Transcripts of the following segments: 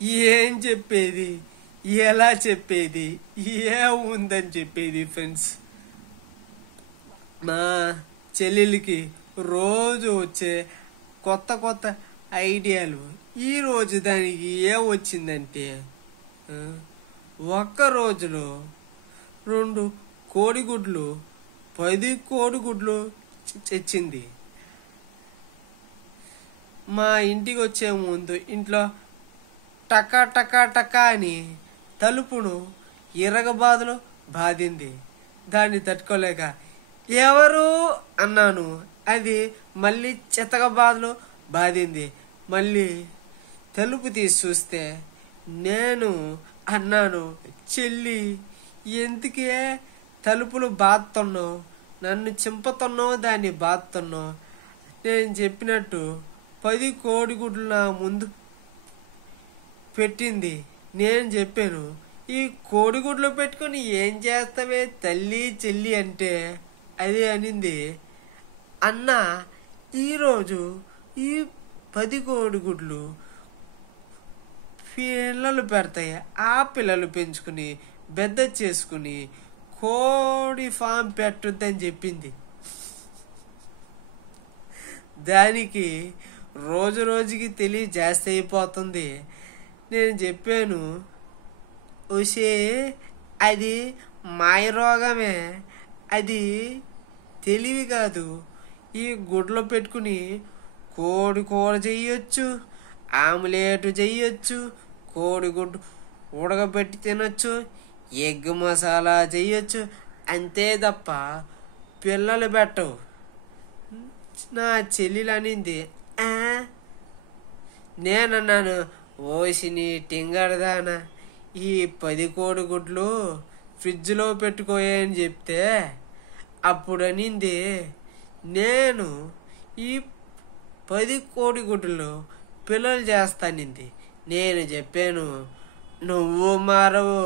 ఏం చెప్పేది, ఎలా చెప్పేది, ఏముందని చెప్పేది ఫ్రెండ్స్. మా చెల్లెలికి రోజు వచ్చే కొత్త కొత్త ఐడియాలు ఈరోజు దానికి ఏం వచ్చిందంటే, ఒక్క రోజులో 2 కోడిగుడ్లు 10 కోడిగుడ్లు తెచ్చింది. మా ఇంటికి వచ్చే ముందు ఇంట్లో టకా టకా టకా అని తలుపును ఇరగబాదులో బాధింది. దాన్ని తట్టుకోలేక ఎవరు అన్నాను. అది మళ్ళీ చితకబాదులో బాధింది. మళ్ళీ తలుపు తీసి చూస్తే నేను అన్నాను, చెల్లి ఎందుకే తలుపులు బాదుతున్నావు, నన్ను చింపుతున్నావు, దాన్ని బాదుతున్నావు. నేను చెప్పినట్టు 10 కోడిగుడ్లు నా ముందు పెట్టింది. నేను చెప్పాను, ఈ కోడిగుడ్లు పెట్టుకొని ఏం చేస్తావే తల్లి చెల్లి అంటే అది అనింది, అన్న ఈరోజు ఈ 10 కోడిగుడ్లు పిల్లలు పెడతాయి. ఆ పిల్లలు పెంచుకుని బెద్ద చేసుకుని కోడి ఫామ్ పెట్టొద్దని చెప్పింది. దానికి రోజు రోజుకి తెలివి జాస్తి అయిపోతుంది. నేను చెప్పాను, ఉషే అది మాయరోగమే, అది తెలివి కాదు. ఈ గుడ్లు పెట్టుకుని కోడి కూర చెయ్యొచ్చు, ఆమ్లెట్ చెయ్యొచ్చు, కోడిగుడ్డు ఉడకబెట్టి తినొచ్చు, ఎగ్ మసాలా చెయ్యొచ్చు, అంతే తప్ప పిల్లలు పెట్టవు. నా చెల్లెలు అనింది. నేనన్నాను, ఓసిని టింగడదానా, ఈ 10 కోడిగుడ్లు ఫ్రిడ్జ్లో పెట్టుకోయని చెప్తే అప్పుడు అనింది, నేను ఈ 10 కోడిగుడ్లు పిల్లలు చేస్తానింది. నేను చెప్పాను, నువ్వు మారవు,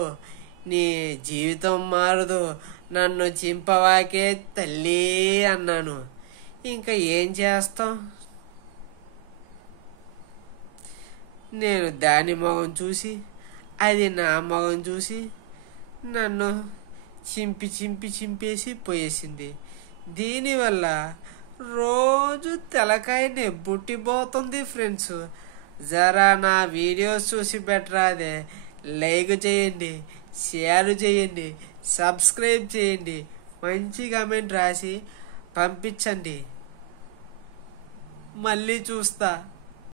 నీ జీవితం మారదు, నన్ను చింపవాకే తల్లి అన్నాను. ఇంకా ఏం చేస్తాం. నేను దాని మొగం చూసి అది నా మొగం చూసి నన్ను చింపేసి పోయేసింది. దీనివల్ల రోజు తలకాయ నెబ్బుట్టిపోతుంది ఫ్రెండ్స్. జరా నా వీడియోస్ చూసి పెట్టరాదే, లైక్ చేయండి, షేర్ చేయండి, సబ్స్క్రైబ్ చేయండి, మంచి కామెంట్ రాసి పంపించండి. మళ్ళీ చూస్తా.